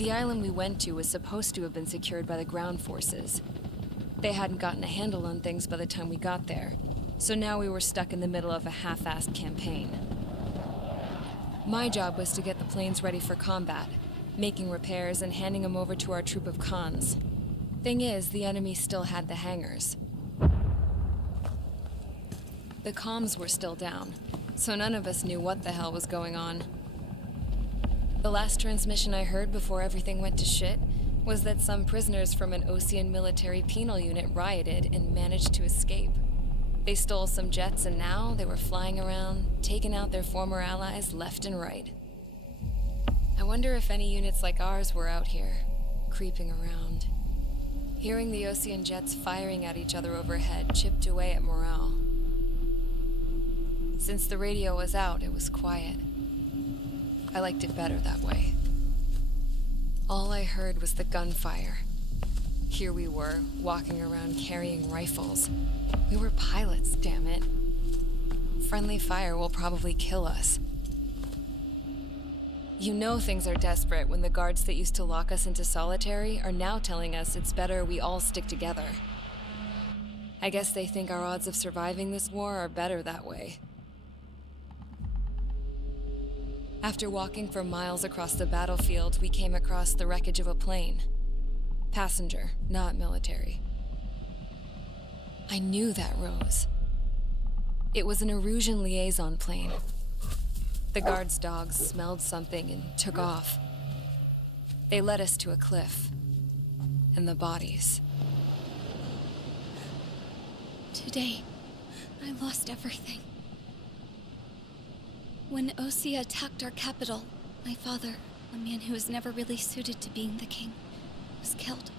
The island we went to was supposed to have been secured by the ground forces. They hadn't gotten a handle on things by the time we got there, so now we were stuck in the middle of a half-assed campaign. My job was to get the planes ready for combat, making repairs and handing them over to our troop of cons. Thing is, the enemy still had the hangars. The comms were still down, so none of us knew what the hell was going on. The last transmission I heard before everything went to shit was that some prisoners from an Osean military penal unit rioted and managed to escape. They stole some jets and now they were flying around, taking out their former allies left and right. I wonder if any units like ours were out here, creeping around. Hearing the Osean jets firing at each other overhead chipped away at morale. Since the radio was out, it was quiet. I liked it better that way. All I heard was the gunfire. Here we were, walking around carrying rifles. We were pilots, damn it. Friendly fire will probably kill us. You know things are desperate when the guards that used to lock us into solitary are now telling us it's better we all stick together. I guess they think our odds of surviving this war are better that way. After walking for miles across the battlefield, we came across the wreckage of a plane. Passenger, not military. I knew that rose. It was an Erusian liaison plane. The guard's dogs smelled something and took off. They led us to a cliff. And the bodies. Today, I lost everything. When Osea attacked our capital, my father, a man who was never really suited to being the king, was killed.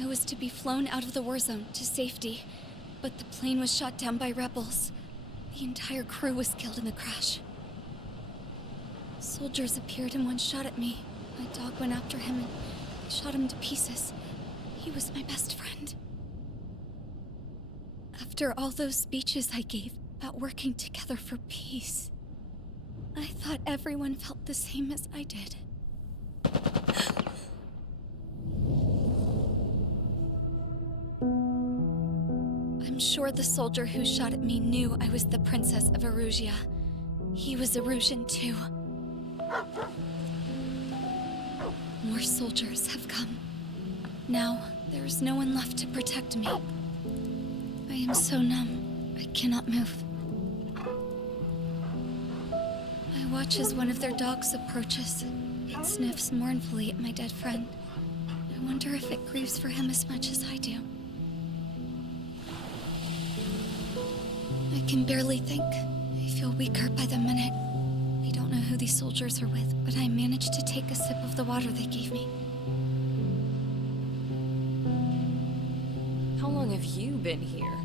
I was to be flown out of the war zone to safety, but the plane was shot down by rebels. The entire crew was killed in the crash. Soldiers appeared and one shot at me. My dog went after him and shot him to pieces. He was my best friend. After all those speeches I gave about working together for peace, I thought everyone felt the same as I did. I'm sure the soldier who shot at me knew I was the Princess of Erusia. He was Erusian too. More soldiers have come. Now, there is no one left to protect me. I am so numb, I cannot move. I watch as one of their dogs approaches. It sniffs mournfully at my dead friend. I wonder if it grieves for him as much as I do. I can barely think. I feel weaker by the minute. I don't know who these soldiers are with, but I managed to take a sip of the water they gave me. How long have you been here?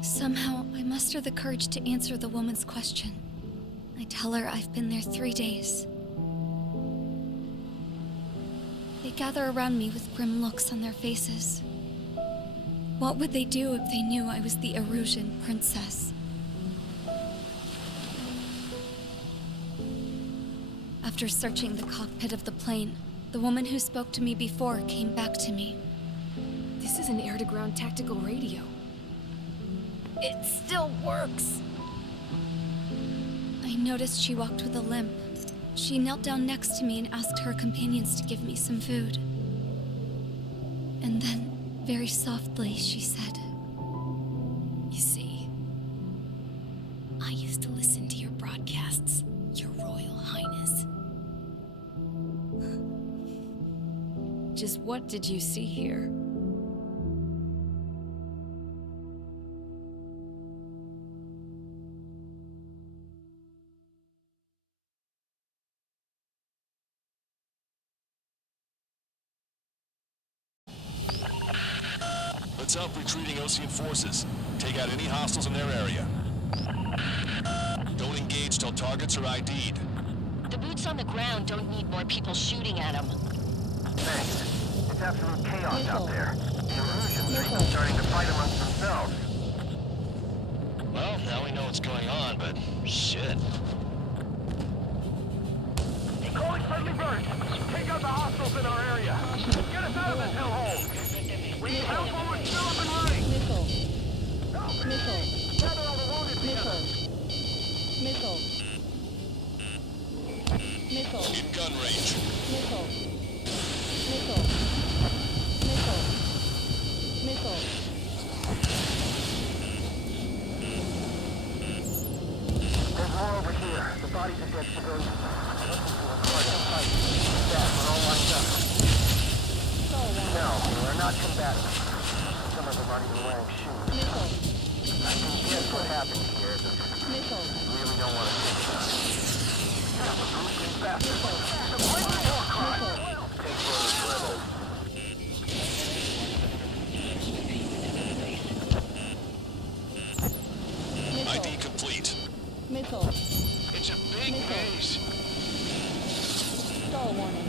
Somehow, I muster the courage to answer the woman's question. I tell her I've been there 3 days. They gather around me with grim looks on their faces. What would they do if they knew I was the Erusian princess? After searching the cockpit of the plane, the woman who spoke to me before came back to me. This is an air-to-ground tactical radio. It still works! I noticed she walked with a limp. She knelt down next to me and asked her companions to give me some food. And then, very softly, she said, You see, I used to listen to your broadcasts, Your Royal Highness. Just what did you see here? Let's help retreating Osean forces. Take out any hostiles in their area. Don't engage till targets are ID'd. The boots on the ground don't need more people shooting at them. Thanks. It's absolute chaos out there. The Erusians are even starting to fight amongst themselves. Well, now we know what's going on, but shit. Friendly birds! Take out the hostiles in our area! Get us out of this hellhole! We need help when we're still up and running! Missile. Help! Missile. Gather all the wounded together! Missile. Missile. In gun range. Missile. Missile. Missile. Missile. There's more over here. The bodies of dead civilians. Listen to us. Hard to fight. Yeah, we're all lined up. No, we're not combatant. Some of them aren't even wearing shoes. Missile. I can guess what happened here, but Missile. really don't want to think about it. Gruesome bastards. The blatant war crime. Take photos forever. ID complete. Missile. It's a big Missile. base. Stall warning.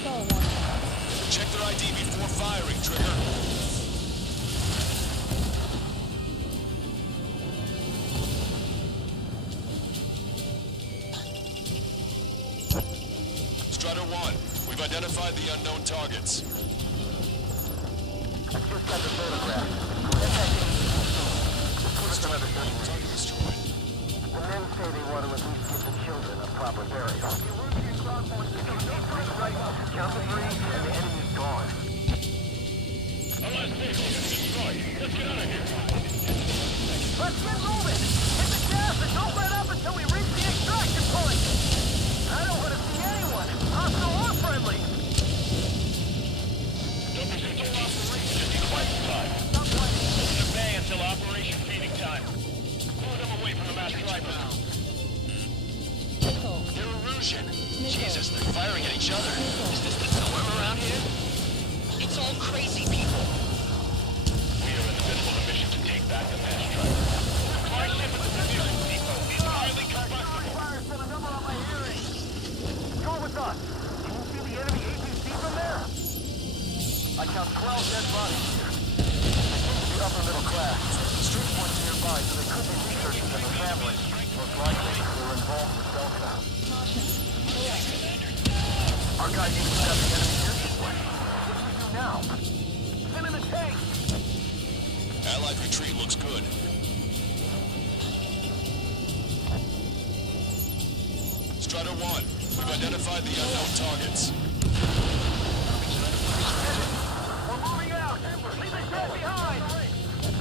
Stall warning. Check their ID before firing, Trigger. Strider 1, we've identified the unknown targets. I just got the photograph. Get that thing. Give us another 30 minutes. Target destroyed. The men say they want to at least give the children a proper burial. Count to 3, and the enemy's gone. Let's get moving! Hit the gas and don't let up until we reach the extraction point! I don't want to see anyone, hostile or friendly! Until operation feeding time. Pull them away from the mass driver. Missile. They're erosion. Missile. Jesus, they're firing at each other. Is this the norm around here? It's all crazy people. We are in the middle of a mission to take back the mass driver. Supply ship at the munitions depot. It's highly combustible. Fire sent a number on my hearing! Go with us! Can you see the enemy APC from there? I count 12 dead bodies here. The upper middle class. Street points nearby, so they could be researchers and their families. Most likely, they were involved with Delta. Our guys even got the enemy here this way. What do we do now? Send in the tank! Allied retreat looks good. Strider 1, we've identified the unknown targets. We're moving out! Leave the shed behind!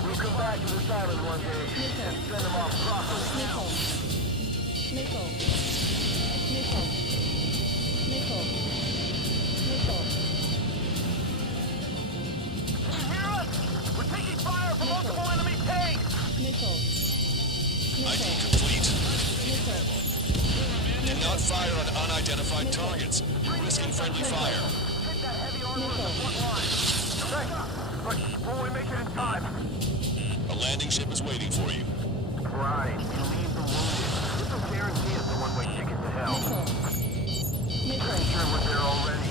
We'll come back to this island one day and send them off properly. Missile. Missile. Missile. Missile. Missile. Can you hear us? We're taking fire from multiple enemy tanks! Missile. ID Missile. complete. Missile. Do not fire on unidentified targets. You're risking friendly fire. Hit that heavy armor on the front line. Thanks. But will we make it in time? A landing ship is waiting for you. Right. Relieve the wounded. This will guarantee us a one-way ticket to hell. Missile. Missile. Sure we're there already.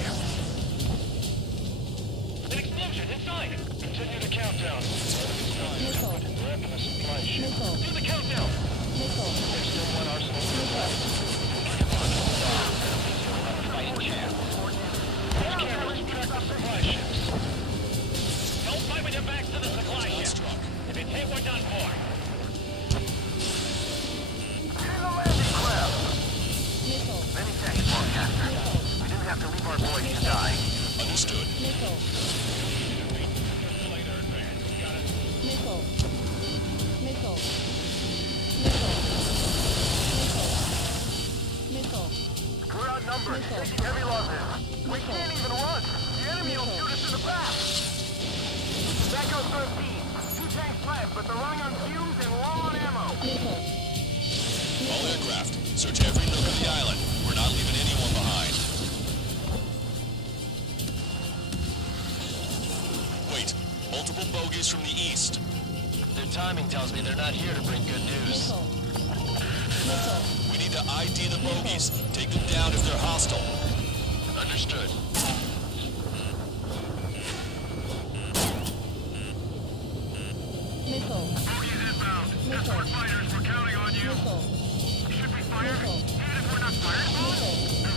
An explosion inside. Continue the countdown. Missile. We're up in the supply ship. Missile. Do the countdown. Missile. There's still one arsenal. Missile. Fighting chance. Those cameras track the supply ships. Don't fight with your backs to the supply ship. If it's hit, we're done for. Get in the landing craft! Missile. Many thanks, Broadcaster. We didn't have to leave our boys to die. Understood. Missile. Missile. Missile. Missile. Missile. Missile. We're outnumbered, Missile. taking heavy losses. We Missile. can't even run. The enemy will Missile. shoot us in the back. That goes 13. 2 tanks left, but they're running on fumes and low on ammo. Missile. All aircraft, search every nook of the island. We're not leaving anyone behind. Wait, multiple bogies from the east. Their timing tells me they're not here to bring good news. Missile. Missile. We need to ID the bogies. Take them down if they're hostile. Understood. Missile. Bogies inbound. Missile. Fighters, we're counting on you. Missile. Should we fire? Missile. Even if we're not fired? Missile. Of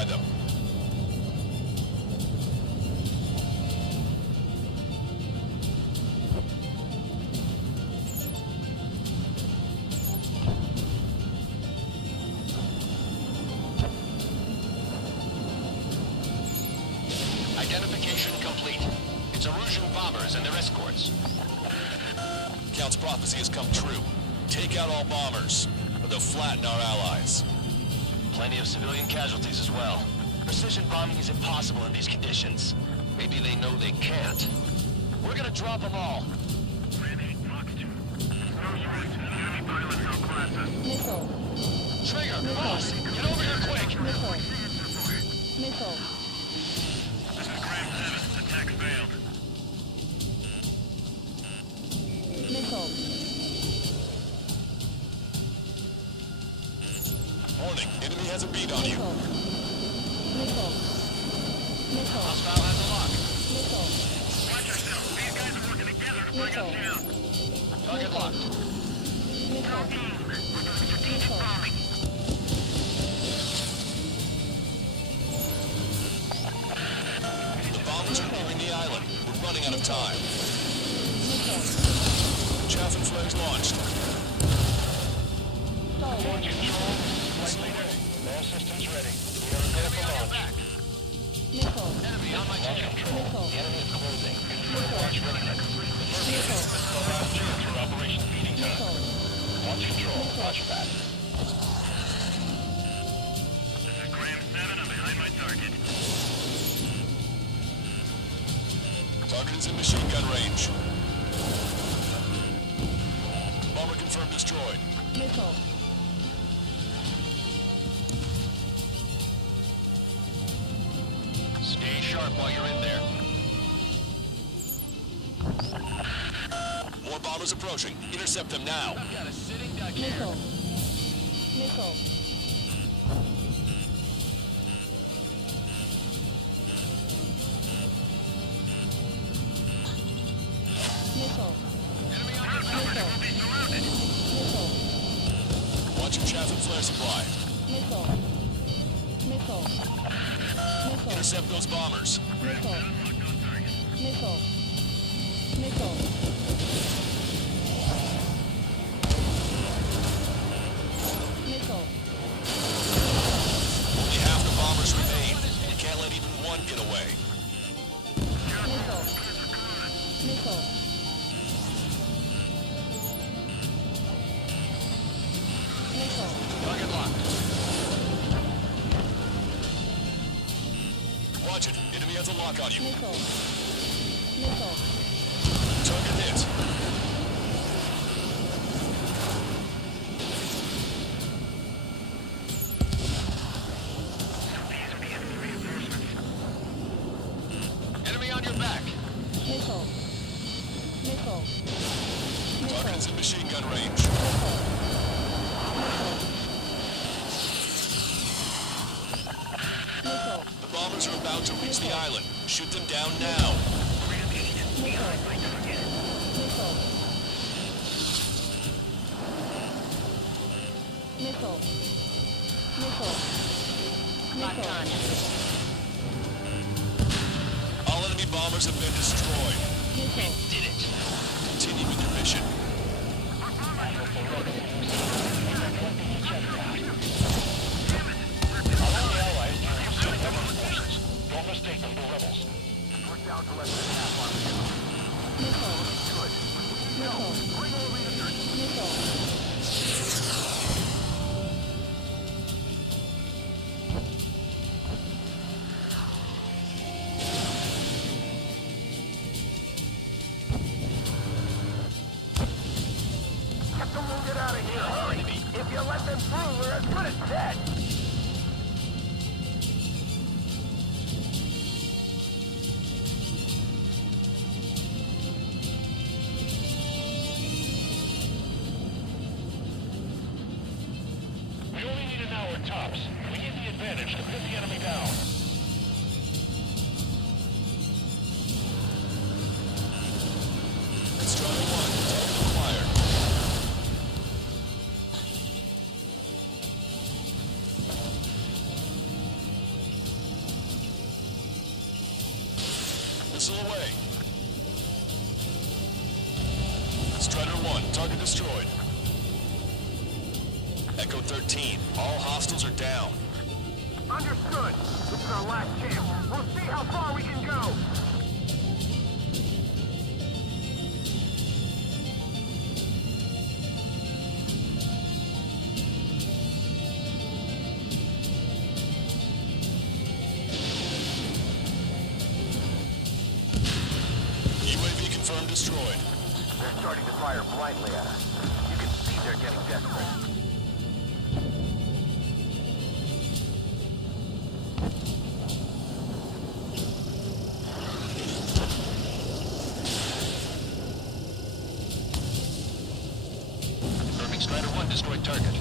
by them. Identification complete. It's Erusian bombers and their escorts. Count's prophecy has come true. Take out all bombers, or they'll flatten our allies. Plenty of civilian casualties as well. Precision bombing is impossible in these conditions. Maybe they know they can't. We're gonna drop them all. Missile. Trigger, boss, get over here quick! Missile. Missile. This is Graham 7. Attack failed. Missile. Warning, enemy has a beat on you. Missile. Missile. Missile. Hostile has a lock. Missile. Watch yourself. These guys are working together to bring us down. Target locked. Missile. Missile. The bombers are leaving the island. We're running out of time. Missile. Chaff and flares launched. Solid. Launch control. Flight leader. All systems ready. We are go for launch. Missile. Enemy on my Launch tail. control. Missile. The enemy is closing. Missile. Launch readiness. Missile. The last two through Operation Feeding Time. Missile. Launch control. Missile. Roger that. This is Graham 7. I'm behind my target. Target is in machine gun range. Bomber confirmed destroyed. Missile. Stay sharp while you're in there. More bombers approaching. Intercept them now. I've got a sitting duck here. Missile. Missile. Missile. Enemy on your back. Missile. Missile. Watching chaff and flare supply. Missile. Missile. Missile. Intercept those bombers. Missile. Missile. Missile. Missile. Only half the bombers remain. We can't let even one get away. Missile. Missile. Missile. Target locked. Watch it. Enemy has a lock on you. Missile. Missile. Target hit. Enemy on your back. Missile. Missile. Target Missile. is in machine gun range. Missile. The bombers are about to reach the island. Shoot them down now. Missile. Missile. Missile. Locked Missile. on. All enemy bombers have been destroyed. Missile. Did it. Continue with your mission. Allow the allies to use some weapon forces. Don't mistake them for rebels. We're down to less than half on the Missile. Good. Missile. Bring all leaders. Missile. Someone get out of here. Hurry. If you let them through, we're as good as dead. We only need an hour tops. We need the advantage to pin the enemy down. Strike one. Target acquired. Missile away. Strider 1, target destroyed. Echo 13, all hostiles are down. Understood. This is our last chance. We'll see how far we can go. UAV confirmed destroyed. They're starting to fire blindly at us. You can see they're getting desperate. Confirming Strider 1 destroyed target.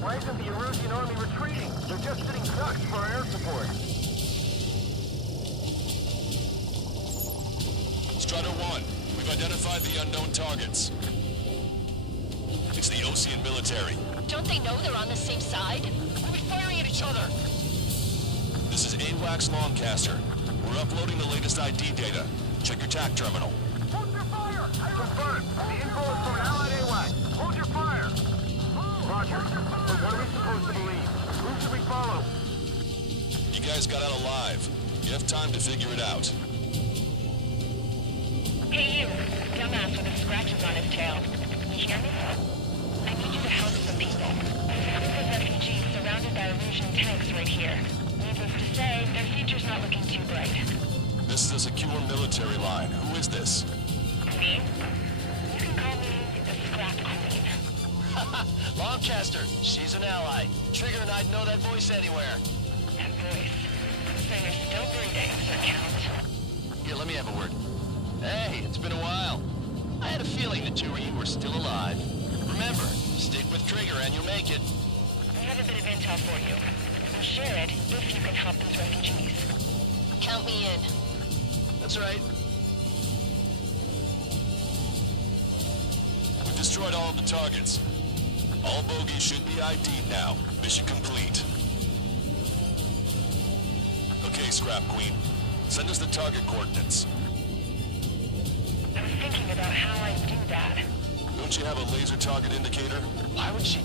Why isn't the Erusian army retreating? They're just sitting ducks for our air support. Strider 1, we've identified the unknown targets. It's the Ocean military. Don't they know they're on the same side? We'll be firing at each other! This is AWACS Longcaster. We're uploading the latest ID data. Check your TAC terminal. Hold your fire! Confirmed. The info is from an allied AWAC. Hold your fire! Roger. But what are we supposed to believe? Who should we follow? You guys got out alive. You have time to figure it out. Hey you, dumbass with the scratches on his tail. You hear me? I need you to help some people. Group of refugees surrounded by Erusian tanks right here. Needless to say, their future's not looking too bright. This is a secure military line. Who is this? Me? You can call me the Scrap Queen. Longcaster, she's an ally. Trigger and I'd know that voice anywhere. That voice. So you're still breathing, Sir Count. Here, let me have a word. Hey, it's been a while. I had a feeling the two of you were still alive. Remember, stick with Trigger and you'll make it. I have a bit of intel for you. We'll share it if you can help those refugees. Count me in. That's right. We've destroyed all of the targets. All bogies should be ID'd now. Mission complete. Okay, Scrap Queen. Send us the target coordinates. I was thinking about how I'd do that. Don't you have a laser target indicator? Why would she...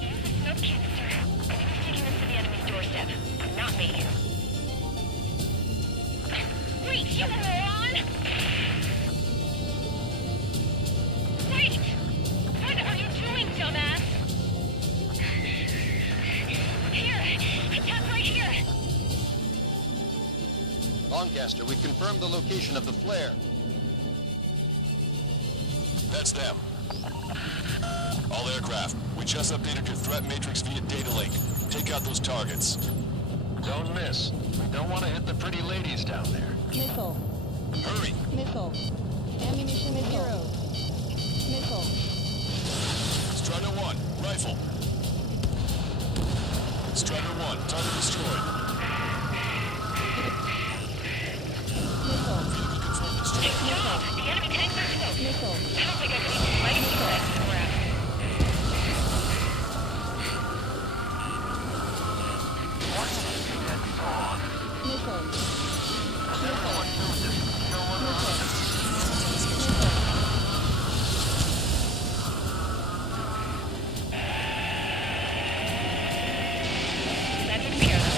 Use the smoke canister. Who's taking this to the enemy's doorstep? Not me. Wait, you moron! Wait! What are you doing, dumbass? Here! Attack right here! Longcaster, we confirmed the location of the flare. That's them. All aircraft, we just updated your threat matrix via data link. Take out those targets. Don't miss. We don't want to hit the pretty ladies down there. Missile. Hurry! Missile. Ammunition is 0. Missile. Strider 1, rifle. Strider 1, target destroyed. Missile. Confirmed destroyed. Stop! The enemy tanks are close. Missile. I don't think I can even fight these guys crap. Missile. That would be us.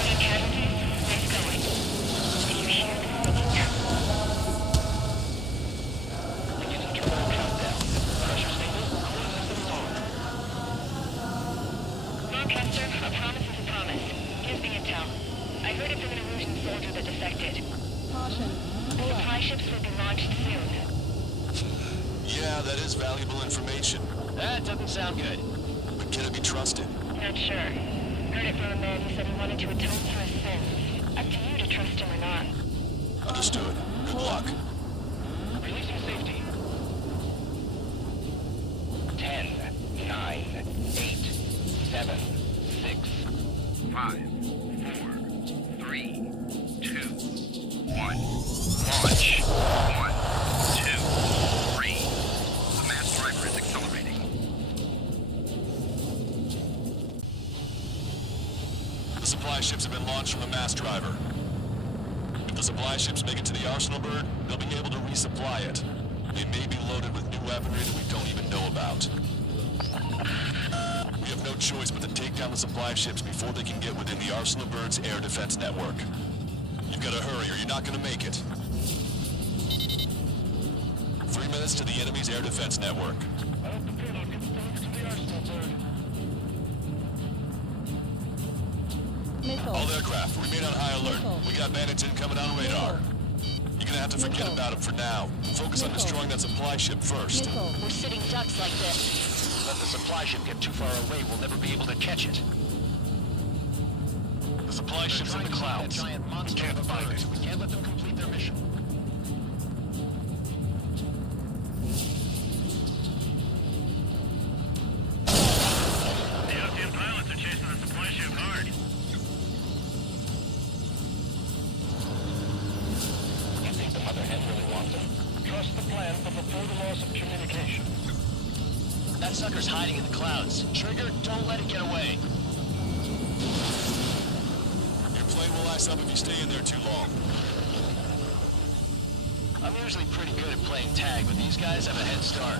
Any casualties? Nice going. Did you hear the singing? Beginning terminal countdown. Pressure signal, cooling systems on. Lancaster, a promise is a promise. Here's the intel. I heard it from an Erusian soldier that defected. Caution. Pull up. Supply ships will be launched soon. Yeah, that is valuable information. That doesn't sound good. But can it be trusted? Not sure. Heard it from a man who said he wanted to atone for his sins. Up to you to trust him or not. Understood. Good luck. Releasing safety. 10, 9, 8, 7, 6, 5, 4, 3, 2, 1. Launch. 1, 2, 3. the supply ships have been launched from the mass driver. If the supply ships make it to the arsenal bird, they'll be able to resupply it. They may be loaded with new weaponry that we don't even know about. We have no choice but to take down the supply ships before they can get within the arsenal bird's air defense network. You've got to hurry or you're not going to make it. 3 minutes to the enemy's air defense network. I hope the payload gets delivered to the arsenal bird. Missile. All aircraft, remain on high alert. Missile. We got bandits incoming on radar. You're gonna have to forget Missile. about them for now. Focus on Missile. destroying that supply ship first. Missile. We're sitting ducks like this. Let the supply ship get too far away, we'll never be able to catch it. The supply ship's in the clouds. Giant monster Can't of a find bird. it. We can't let them complete their mission. The Ocean pilots are chasing the supply ship hard. You think the mother hen really wants them? Trust the plan, but before the loss of communication. That sucker's hiding in the clouds. Trigger, don't let it get away. Your plane will ice up if you stay in there too long. I'm usually pretty good at playing tag, but these guys have a head start.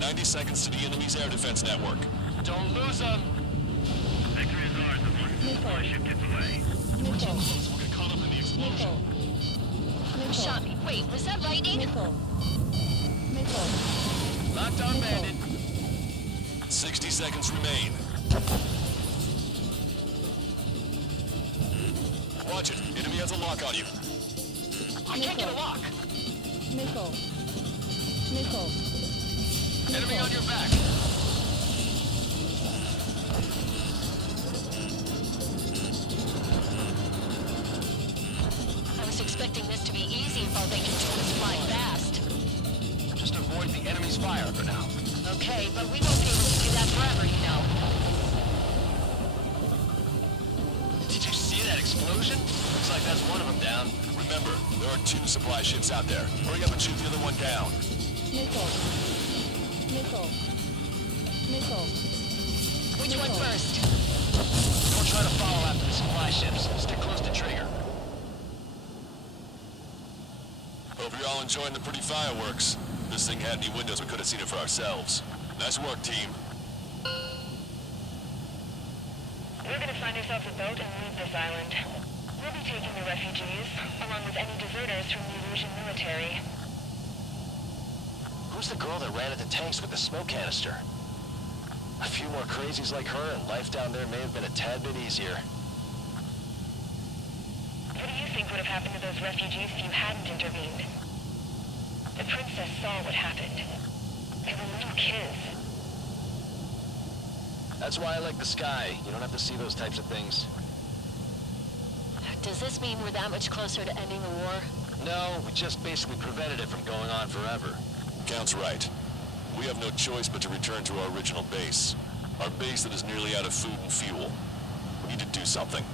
"90 seconds to the enemy's air defense network. Don't lose them! Victory is ours as long as the supply ship gets away. Missile. We'll get caught up in the explosion. Missile. Missile. Shot me. Wait, was that lightning? Missile. Missile. Locked on, bandit. 60 seconds remain. Watch it. Enemy has a lock on you. I can't get a lock. Missile. Missile. Enemy on your back. I was expecting this to be easy if all they can do is fly fast. Just avoid the enemy's fire for now. Okay, but we won't be able to do that forever, you know. Did you see that explosion? Looks like that's one of them down. Remember, there are 2 supply ships out there. Hurry up and shoot the other one down. Missile. Missile. Missile. Which one Missile. first? Don't try to follow after the supply ships. Stick close to trigger. Hope you're all enjoying the pretty fireworks. If this thing had any windows, we could have seen it for ourselves. Nice work, team. We're gonna find ourselves a boat and leave this island. We'll be taking the refugees, along with any deserters from the Illusion military. Who's the girl that ran at the tanks with the smoke canister? A few more crazies like her, and life down there may have been a tad bit easier. What do you think would have happened to those refugees if you hadn't intervened? The princess saw what happened. They were little kids. That's why I like the sky. You don't have to see those types of things. Does this mean we're that much closer to ending the war? No, we just basically prevented it from going on forever. Count's right. We have no choice but to return to our original base. Our base that is nearly out of food and fuel. We need to do something.